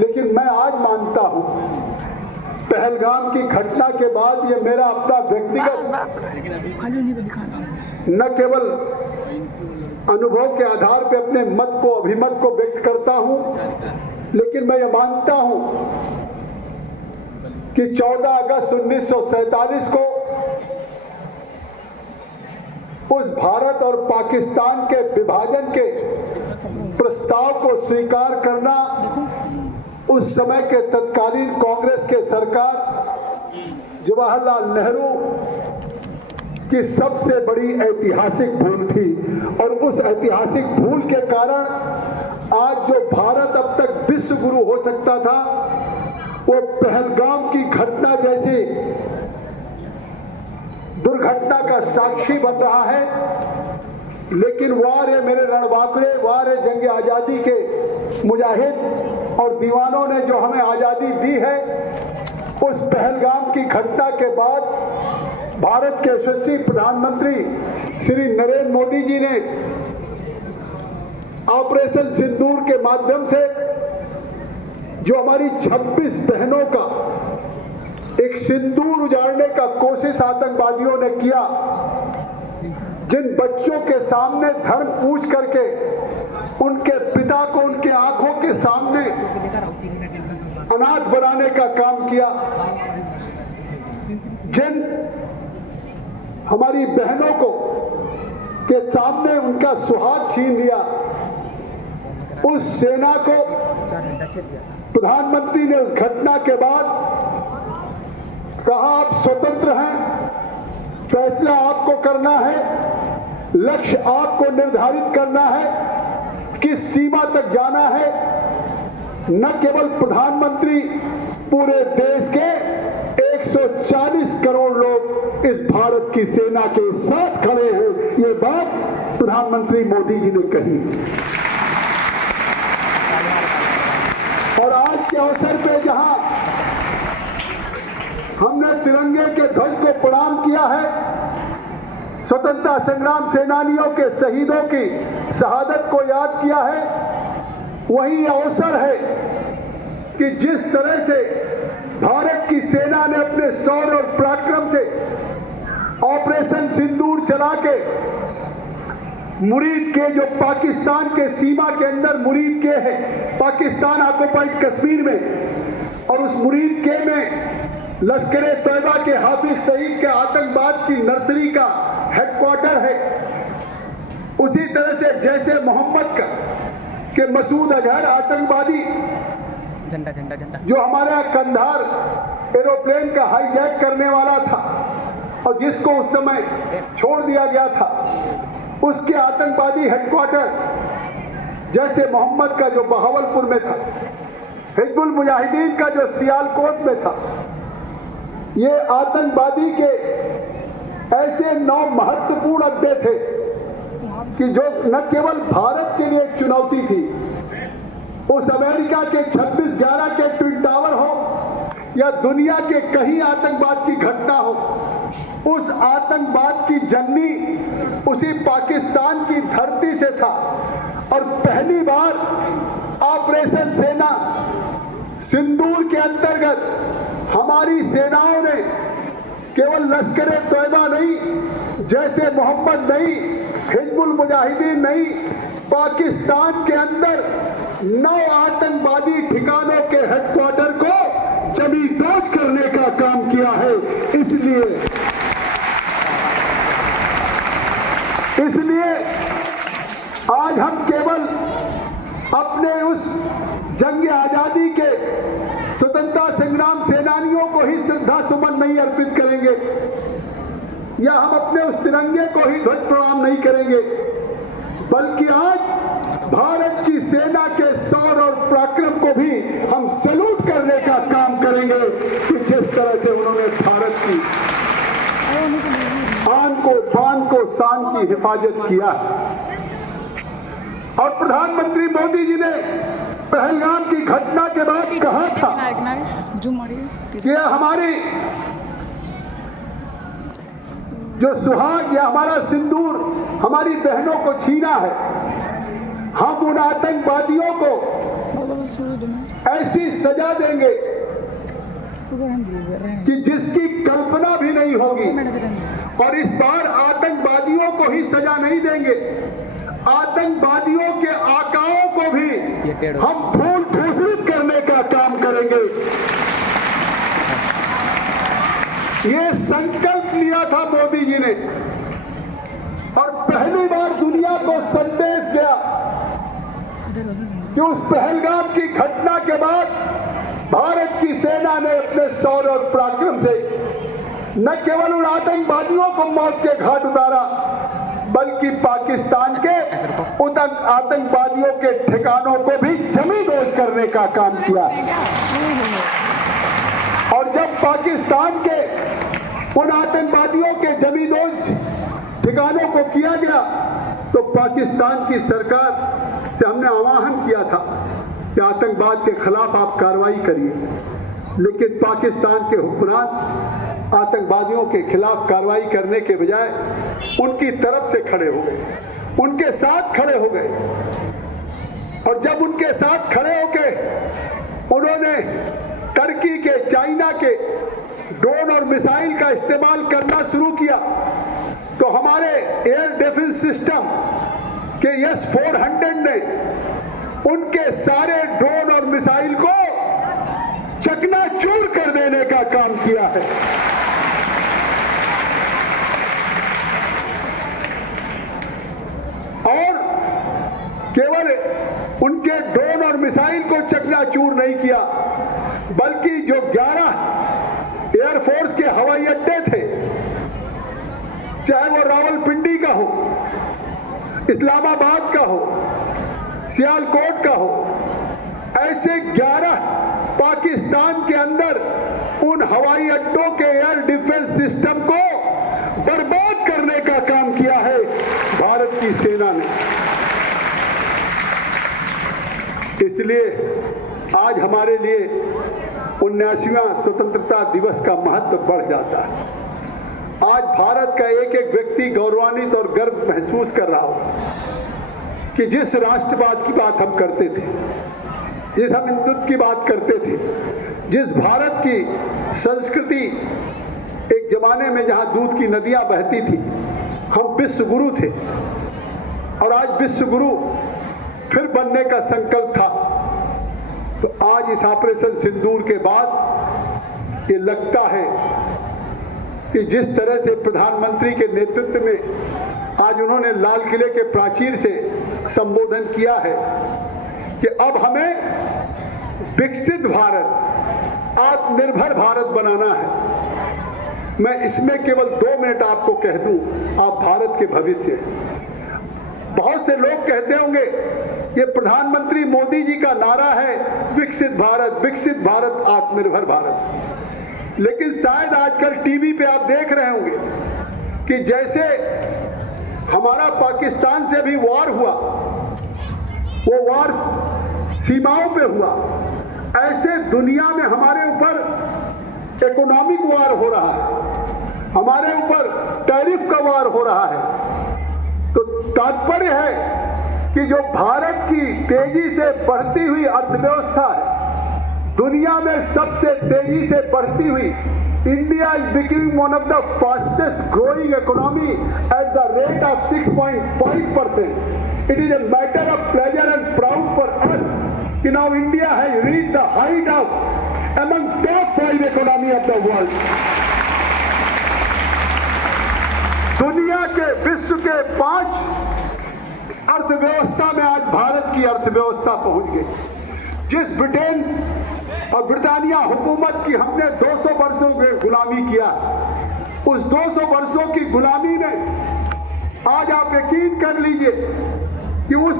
लेकिन मैं आज मानता हूं पहलगाम की घटना के बाद ये मेरा अपना व्यक्तिगत न केवल अनुभव के आधार पर अपने अभिमत को व्यक्त करता हूं, लेकिन मैं ये मानता हूं कि 14 अगस्त 1947 को उस भारत और पाकिस्तान के विभाजन के प्रस्ताव को स्वीकार करना उस समय के तत्कालीन कांग्रेस के सरकार जवाहरलाल नेहरू की सबसे बड़ी ऐतिहासिक भूल थी। और उस ऐतिहासिक भूल के कारण आज जो भारत अब तक विश्व गुरु हो सकता था, वो पहलगाम की घटना जैसी दुर्घटना का साक्षी बन रहा है। लेकिन वार है मेरे रणबांकुरे, वार है जंग आजादी के मुजाहिद और दीवानों ने जो हमें आजादी दी है, उस पहलगाम की घटना के बाद भारत के यशस्वी प्रधानमंत्री श्री नरेंद्र मोदी जी ने ऑपरेशन सिंदूर के माध्यम से जो हमारी 26 बहनों का एक सिंदूर उजाड़ने का कोशिश आतंकवादियों ने किया, जिन बच्चों के सामने धर्म पूछ करके उनके पिता को उनके आंखों के सामने अनाथ बनाने का काम किया, जिन हमारी बहनों को के सामने उनका सुहाग छीन लिया, उस सेना को प्रधानमंत्री ने उस घटना के बाद कहा आप स्वतंत्र हैं, फैसला आपको करना है, लक्ष्य आपको निर्धारित करना है, किस सीमा तक जाना है। न केवल प्रधानमंत्री, पूरे देश के 140 करोड़ लोग इस भारत की सेना के साथ खड़े हैं। ये बात प्रधानमंत्री मोदी जी ने कही। और आज के अवसर पे जहां हमने तिरंगे के ध्वज को प्रणाम किया है, स्वतंत्रता संग्राम सेनानियों के शहीदों की शहादत को याद किया है, वही अवसर है कि जिस तरह से भारत की सेना ने अपने शौर्य और पराक्रम से ऑपरेशन सिंदूर चला के मुरीद के, जो पाकिस्तान के सीमा के अंदर मुरीद के है, पाकिस्तान ऑक्युपाइड कश्मीर में, और उस मुरीद के में लश्कर-ए तैयबा के हाफिज सईद के आतंकवाद की नर्सरी का हेडक्वार्टर है, उसी तरह से जैसे मोहम्मद का के मसूद अजहर आतंकवादी जो हमारा कंधार एरोप्लेन का हाईजैक करने वाला था और जिसको उस समय छोड़ दिया गया था, उसके आतंकवादी हेडक्वार्टर जैसे मोहम्मद का जो बहावलपुर में था, हिजबुल मुजाहिदीन का जो सियालकोट में था, ये आतंकवादी के ऐसे 9 महत्वपूर्ण अड्डे थे कि जो न केवल भारत के लिए एक चुनौती थी, उस अमेरिका के 26/11 के ट्विन टावर हो या दुनिया के कहीं आतंकवाद की घटना हो, उस आतंकवाद की जननी उसी पाकिस्तान की धरती से था। और पहली बार ऑपरेशन सेना सिंदूर के अंतर्गत हमारी सेनाओं ने केवल लश्कर-ए तैयबा नहीं, जैसे मोहम्मद नहीं, हिजबुल मुजाहिदीन नहीं, पाकिस्तान के अंदर 9 आतंकवादी ठिकानों के हेडक्वार्टर को जमींदोज करने का काम किया है। इसलिए आज हम केवल अपने उस जंग आजादी के स्वतंत्रता संग्राम सेनानियों को ही श्रद्धा सुमन नहीं अर्पित करेंगे, या हम अपने उस तिरंगे को ही ध्वज प्रणाम नहीं करेंगे, बल्कि आज भारत की सेना के शौर्य और पराक्रम को भी हम सैल्यूट करने का काम करेंगे कि जिस तरह से उन्होंने भारत की आन को, बान को, शान की हिफाजत किया। और प्रधानमंत्री मोदी जी ने पहलगाम की घटना के बाद कहा था कि हमारी जो सुहाग या हमारा सिंदूर हमारी बहनों को छीना है, हम उन आतंकवादियों को ऐसी सजा देंगे कि जिसकी कल्पना भी नहीं होगी। और इस बार आतंकवादियों को ही सजा नहीं देंगे, आतंकवादियों के आकाओं को भी हम धूल भूषित करने का काम करेंगे। ये संकल्प लिया था मोदी जी ने और पहली बार दुनिया को संदेश गया कि उस पहलगाम की घटना के बाद भारत की सेना ने अपने शौर्य और पराक्रम से न केवल उन आतंकवादियों को मौत के घाट उतारा, बल्कि पाकिस्तान के उन आतंकवादियों के ठिकानों को भी जमींदोज करने का काम किया। और जब पाकिस्तान के उन आतंकवादियों के जमींदोज ठिकानों को किया गया तो पाकिस्तान की सरकार से हमने आह्वान किया था कि आतंकवाद के खिलाफ आप कार्रवाई करिए, लेकिन पाकिस्तान के हुक्मरान आतंकवादियों के खिलाफ कार्रवाई करने के बजाय उनकी तरफ से खड़े हो गए, उनके साथ खड़े हो गए। और जब उनके साथ खड़े होके उन्होंने टर्की के, चाइना के ड्रोन और मिसाइल का इस्तेमाल करना शुरू किया तो हमारे एयर डिफेंस सिस्टम के S-400 ने उनके सारे ड्रोन और मिसाइल को चकनाचूर कर देने का काम किया है। और केवल उनके ड्रोन और मिसाइल को चकनाचूर नहीं किया, बल्कि जो 11 एयरफोर्स के हवाई अड्डे थे, चाहे वो रावलपिंडी का हो, इस्लामाबाद का हो, सियालकोट का हो, ऐसे 11 पाकिस्तान के अंदर उन हवाई अड्डों के एयर डिफेंस सिस्टम को बर्बाद करने का काम किया है भारत की सेना ने। इसलिए आज हमारे लिए 79वां स्वतंत्रता दिवस का महत्व बढ़ जाता है। आज भारत का एक एक व्यक्ति गौरवान्वित और गर्व महसूस कर रहा हो कि जिस राष्ट्रवाद की बात हम करते थे, जिस हम हिंदुत्व की बात करते थे, जिस भारत की संस्कृति एक जमाने में जहां दूध की नदियां बहती थी, हम विश्व गुरु थे और आज विश्व गुरु फिर बनने का संकल्प था। तो आज इस ऑपरेशन सिंदूर के बाद ये लगता है कि जिस तरह से प्रधानमंत्री के नेतृत्व में आज उन्होंने लाल किले के प्राचीर से संबोधन किया है कि अब हमें विकसित भारत, आत्मनिर्भर भारत बनाना है। मैं इसमें केवल 2 मिनट आपको कह दूं, आप भारत के भविष्य। बहुत से लोग कहते होंगे ये प्रधानमंत्री मोदी जी का नारा है विकसित भारत, आत्मनिर्भर भारत। लेकिन शायद आजकल टीवी पे आप देख रहे होंगे कि जैसे हमारा पाकिस्तान से भी वॉर हुआ, वो वॉर सीमाओं पे हुआ, ऐसे दुनिया में हमारे ऊपर इकोनॉमिक वॉर हो रहा है, हमारे ऊपर टैरिफ का वॉर हो रहा है। तो तात्पर्य है कि जो भारत की तेजी से बढ़ती हुई अर्थव्यवस्था है, दुनिया में सबसे तेजी से बढ़ती हुई, India is becoming one of the fastest growing economy at the rate of 6.5%. It is a matter of pleasure and proud for us कि now India has reached the height of among top 5 economy of the world. दुनिया के, विश्व के 5 अर्थव्यवस्था में आज भारत की अर्थव्यवस्था पहुंच गई। जिस ब्रिटेन और ब्रिटानिया हुकूमत की हमने 200 वर्षों में गुलामी किया, उस 200 वर्षों की गुलामी में आज आप यकीन कर लीजिए कि उस